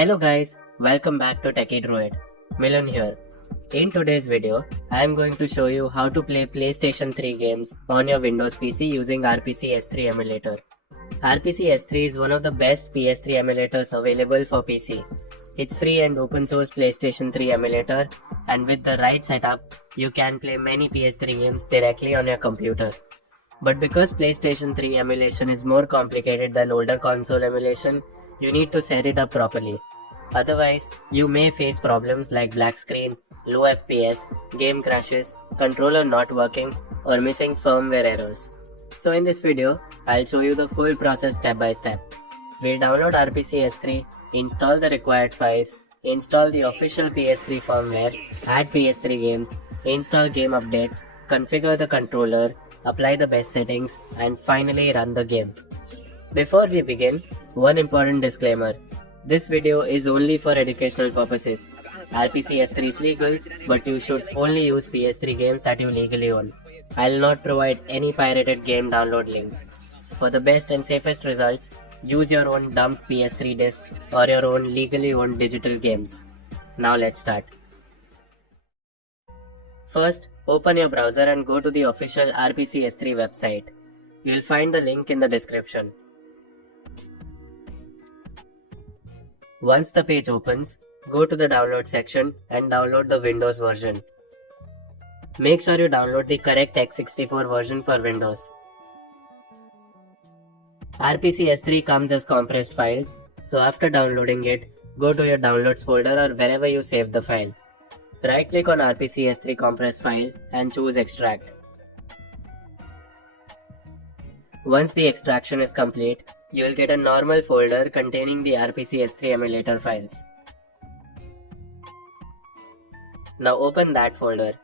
Hello guys, welcome back to Techie Druid. Milan here. In today's video, I am going to show you how to play PlayStation 3 games on your Windows PC using RPCS3 Emulator. RPCS3 is one of the best PS3 emulators available for PC. It's free and open source PlayStation 3 emulator, and with the right setup, you can play many PS3 games directly on your computer. But because PlayStation 3 emulation is more complicated than older console emulation, you need to set it up properly. Otherwise, you may face problems like black screen, low FPS, game crashes, controller not working, or missing firmware errors. So in this video, I'll show you the full process step by step. We'll download RPCS3, install the required files, install the official PS3 firmware, add PS3 games, install game updates, configure the controller, apply the best settings, and finally run the game. Before we begin, one important disclaimer. This video is only for educational purposes. RPCS3 is legal, but you should only use PS3 games that you legally own. I'll not provide any pirated game download links. For the best and safest results, use your own dumped PS3 discs or your own legally owned digital games. Now let's start. First, open your browser and go to the official RPCS3 website. You'll find the link in the description. Once the page opens, go to the download section and download the Windows version. Make sure you download the correct x64 version for Windows. RPCS3 comes as compressed file, so after downloading it, go to your downloads folder or wherever you saved the file. Right click on RPCS3 compressed file and choose extract. Once the extraction is complete, you will get a normal folder containing the RPCS3 emulator files. Now open that folder.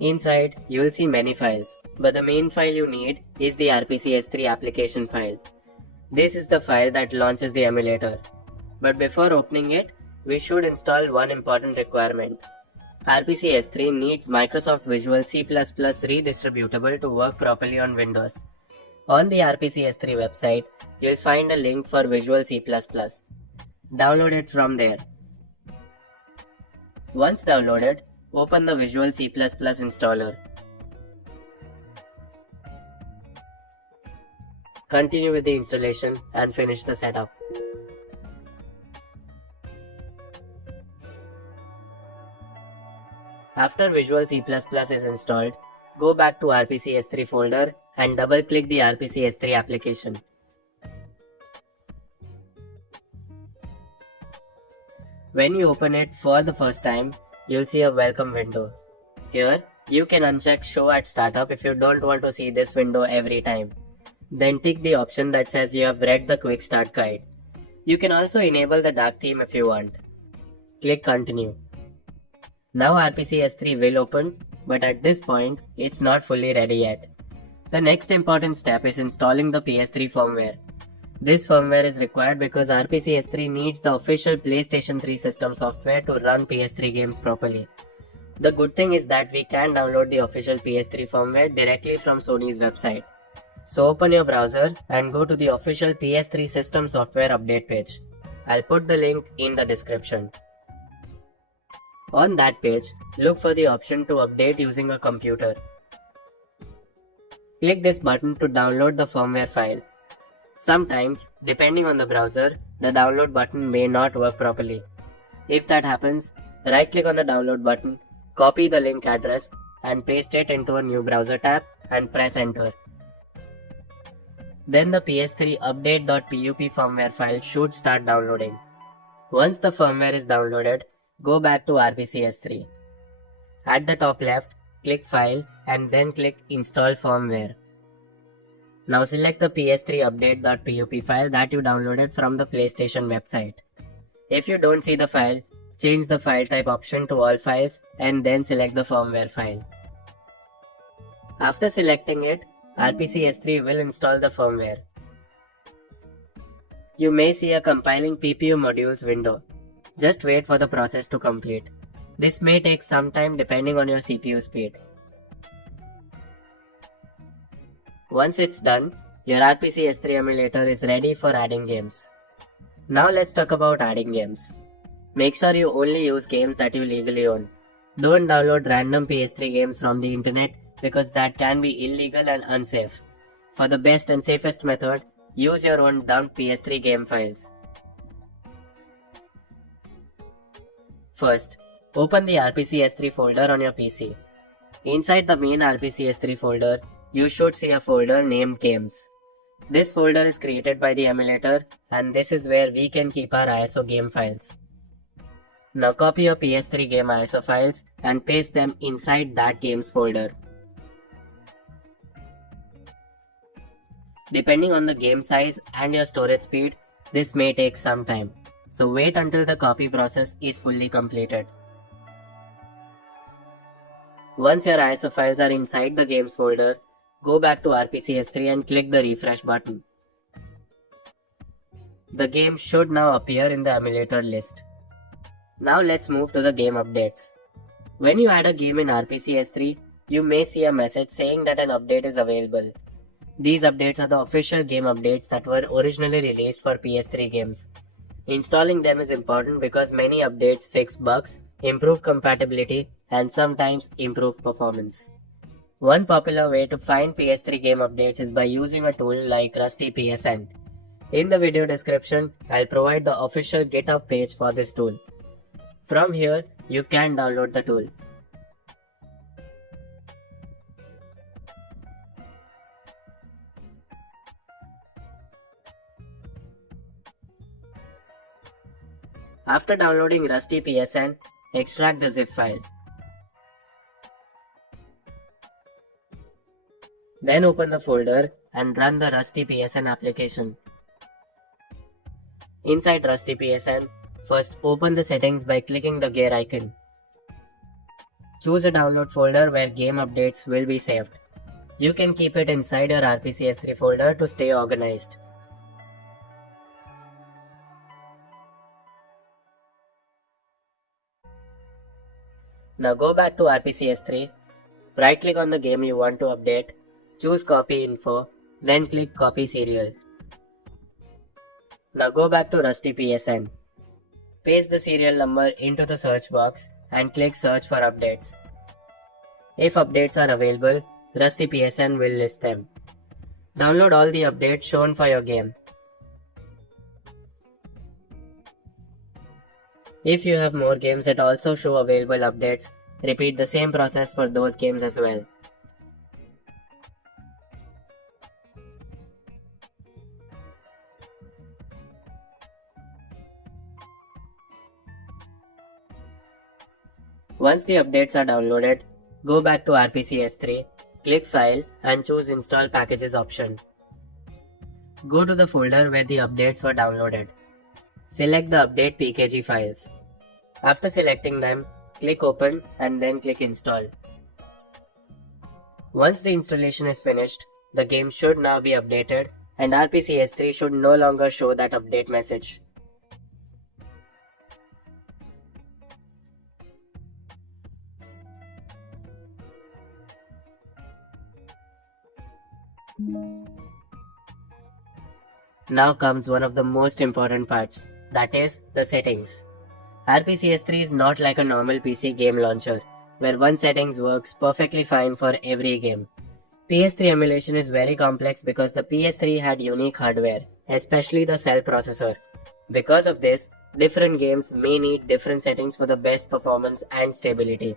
Inside, you will see many files, but the main file you need is the RPCS3 application file. This is the file that launches the emulator. But before opening it, we should install one important requirement. RPCS3 needs Microsoft Visual C++ redistributable to work properly on Windows. On the RPCS3 website, you'll find a link for Visual C++. Download it from there. Once downloaded, open the Visual C++ installer. Continue with the installation and finish the setup. After Visual C++ is installed, go back to RPCS3 folder and double-click the RPCS3 application. When you open it for the first time, you'll see a welcome window. Here, you can uncheck Show at Startup if you don't want to see this window every time. Then tick the option that says you have read the Quick Start Guide. You can also enable the dark theme if you want. Click Continue. Now RPCS3 will open, but at this point, it's not fully ready yet. The next important step is installing the PS3 firmware. This firmware is required because RPCS3 needs the official PlayStation 3 system software to run PS3 games properly. The good thing is that we can download the official PS3 firmware directly from Sony's website. So open your browser and go to the official PS3 system software update page. I'll put the link in the description. On that page, look for the option to update using a computer. Click this button to download the firmware file. Sometimes, depending on the browser, the download button may not work properly. If that happens, right-click on the download button, copy the link address, and paste it into a new browser tab and press enter. Then the PS3 update.pup firmware file should start downloading. Once the firmware is downloaded, go back to RPCS3. At the top left, click File and then click Install Firmware. Now select the PS3 update.pup file that you downloaded from the PlayStation website. If you don't see the file, change the file type option to All Files and then select the firmware file. After selecting it, RPCS3 will install the firmware. You may see a compiling PPU modules window. Just wait for the process to complete. This may take some time depending on your CPU speed. Once it's done, your RPCS3 emulator is ready for adding games. Now let's talk about adding games. Make sure you only use games that you legally own. Don't download random PS3 games from the internet because that can be illegal and unsafe. For the best and safest method, use your own dumped PS3 game files. First, open the RPCS3 folder on your PC. Inside the main RPCS3 folder, you should see a folder named Games. This folder is created by the emulator and this is where we can keep our ISO game files. Now copy your PS3 game ISO files and paste them inside that games folder. Depending on the game size and your storage speed, this may take some time. So wait until the copy process is fully completed. Once your ISO files are inside the games folder, go back to RPCS3 and click the refresh button. The game should now appear in the emulator list. Now let's move to the game updates. When you add a game in RPCS3, you may see a message saying that an update is available. These updates are the official game updates that were originally released for PS3 games. Installing them is important because many updates fix bugs, improve compatibility, and sometimes improve performance. One popular way to find PS3 game updates is by using a tool like Rusty PSN. In the video description, I'll provide the official GitHub page for this tool. From here, you can download the tool. After downloading Rusty PSN, extract the zip file. Then open the folder and run the Rusty PSN application. Inside Rusty PSN, first open the settings by clicking the gear icon. Choose a download folder where game updates will be saved. You can keep it inside your RPCS3 folder to stay organized. Now go back to RPCS3, right click on the game you want to update, choose copy info, then click copy serial. Now go back to Rusty PSN. Paste the serial number into the search box and click search for updates. If updates are available, Rusty PSN will list them. Download all the updates shown for your game. If you have more games that also show available updates, repeat the same process for those games as well. Once the updates are downloaded, go back to RPCS3, click File and choose Install Packages option. Go to the folder where the updates were downloaded. Select the update PKG files. After selecting them, click Open and then click Install. Once the installation is finished, the game should now be updated and RPCS3 should no longer show that update message. Now comes one of the most important parts, that is the settings. RPCS3 is not like a normal PC game launcher, where one settings works perfectly fine for every game. PS3 emulation is very complex because the PS3 had unique hardware, especially the cell processor. Because of this, different games may need different settings for the best performance and stability.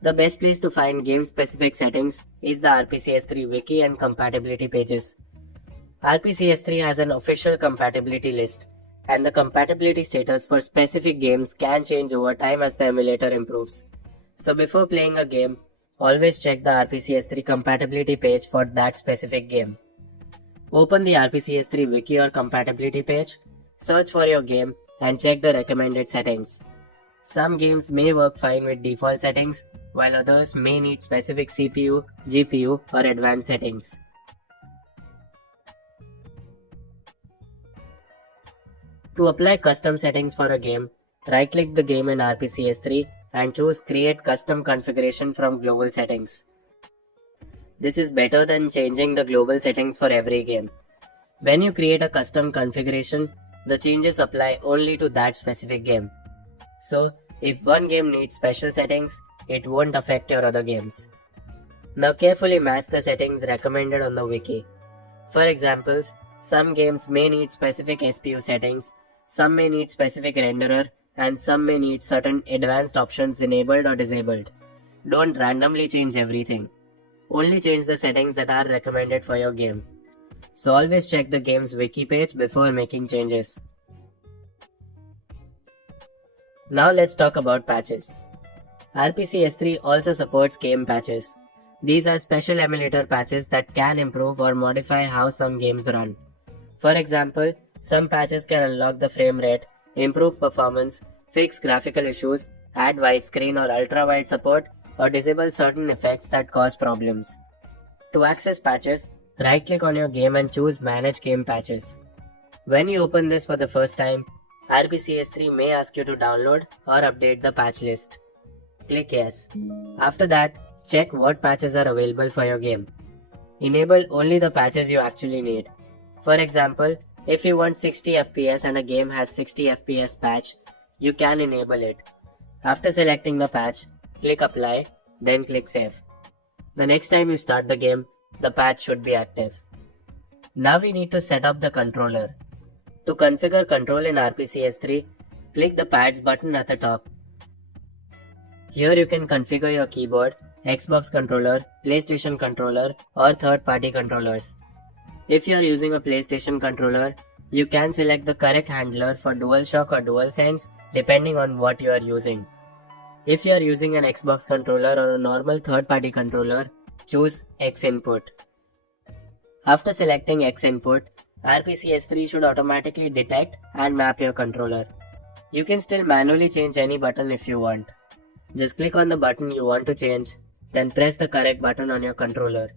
The best place to find game-specific settings is the RPCS3 wiki and compatibility pages. RPCS3 has an official compatibility list, and the compatibility status for specific games can change over time as the emulator improves. So before playing a game, always check the RPCS3 compatibility page for that specific game. Open the RPCS3 wiki or compatibility page, search for your game, and check the recommended settings. Some games may work fine with default settings, while others may need specific CPU, GPU, or advanced settings. To apply custom settings for a game, right-click the game in RPCS3 and choose Create Custom Configuration from Global Settings. This is better than changing the global settings for every game. When you create a custom configuration, The changes apply only to that specific game. So, if one game needs special settings, it won't affect your other games. Now carefully match the settings recommended on the wiki. For examples, some games may need specific SPU settings, some may need specific renderer, and some may need certain advanced options enabled or disabled. Don't randomly change everything. Only change the settings that are recommended for your game. So always check the game's wiki page before making changes. Now let's talk about patches. RPCS3 also supports game patches. These are special emulator patches that can improve or modify how some games run. For example, some patches can unlock the frame rate, improve performance, fix graphical issues, add widescreen or ultra-wide support, or disable certain effects that cause problems. To access patches, right-click on your game and choose Manage Game Patches. When you open this for the first time, RPCS3 may ask you to download or update the patch list. Click Yes. After that, check what patches are available for your game. Enable only the patches you actually need. For example, if you want 60 FPS and a game has 60 FPS patch, you can enable it. After selecting the patch, click Apply, then click Save. The next time you start the game, the patch should be active. Now we need to set up the controller. To configure control in RPCS3, click the pads button at the top. Here you can configure your keyboard, Xbox controller, PlayStation controller, or third-party controllers. If you are using a PlayStation controller, you can select the correct handler for DualShock or DualSense depending on what you are using. If you are using an Xbox controller or a normal third-party controller, choose X input. After selecting X input, RPCS3 should automatically detect and map your controller. You can still manually change any button if you want. Just click on the button you want to change, then press the correct button on your controller.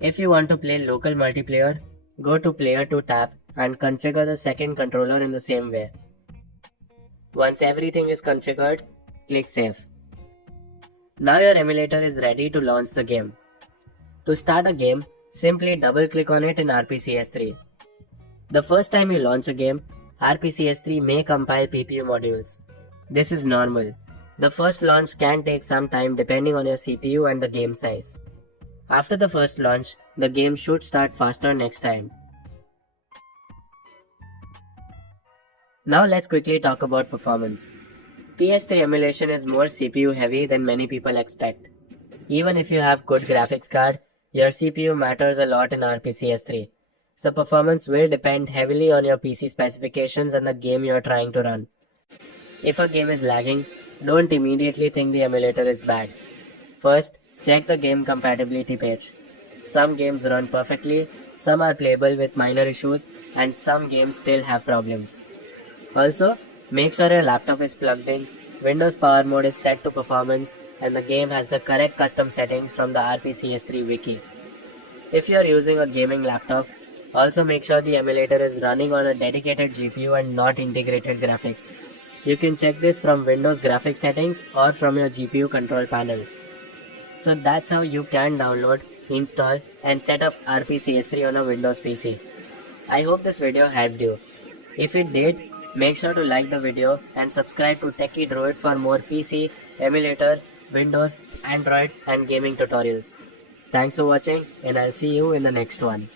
If you want to play local multiplayer, go to Player 2 tab and configure the second controller in the same way. Once everything is configured, click Save. Now your emulator is ready to launch the game. To start a game, simply double-click on it in RPCS3. The first time you launch a game, RPCS3 may compile PPU modules. This is normal. The first launch can take some time depending on your CPU and the game size. After the first launch, the game should start faster next time. Now let's quickly talk about performance. PS3 emulation is more CPU heavy than many people expect. Even if you have good graphics card, your CPU matters a lot in RPCS3. So performance will depend heavily on your PC specifications and the game you are trying to run. If a game is lagging, don't immediately think the emulator is bad. First, check the game compatibility page. Some games run perfectly, some are playable with minor issues, and some games still have problems. Also, make sure your laptop is plugged in, Windows Power Mode is set to performance, and the game has the correct custom settings from the RPCS3 wiki. If you are using a gaming laptop, also make sure the emulator is running on a dedicated GPU and not integrated graphics. You can check this from Windows graphics settings or from your GPU control panel. So that's how you can download, install, and set up RPCS3 on a Windows PC. I hope this video helped you. If it did, make sure to like the video and subscribe to Techie Droid for more PC, emulator, Windows, Android, and gaming tutorials. Thanks for watching, and I'll see you in the next one.